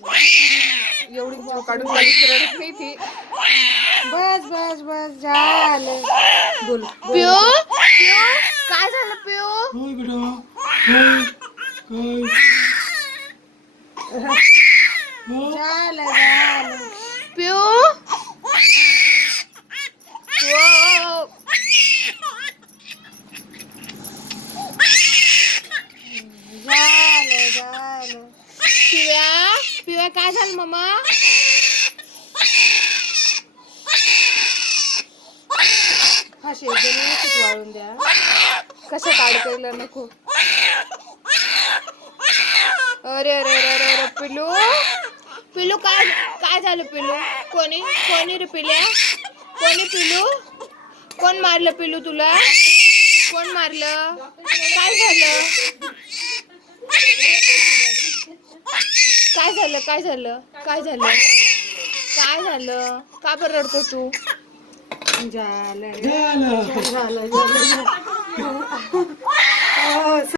एवढी जीव काढून रडत नाही ती. बस बस बस झालं. बोल पिऊ काय झालं पिऊ काय बेटा काय काय? हा? झालं झालं पिऊ Wow. झालं झालं पिव्या पिव्या काय झालं मम्मा एकदम व्यवस्थित वाळून द्या. कशात अडकायला नको. अरे अरे अरे अरे अरे पिलू पिलू काय काय झालं पिलू कोणी कोणी रे पिल्या कोणी पिलू कोण मारलं पिलू तुला? कोण मारलं? काय झालं? काय झालं? काय झालं? काय झालं? काय झालं? का बरं रडतो तू? झालं. झालं झालं. झालं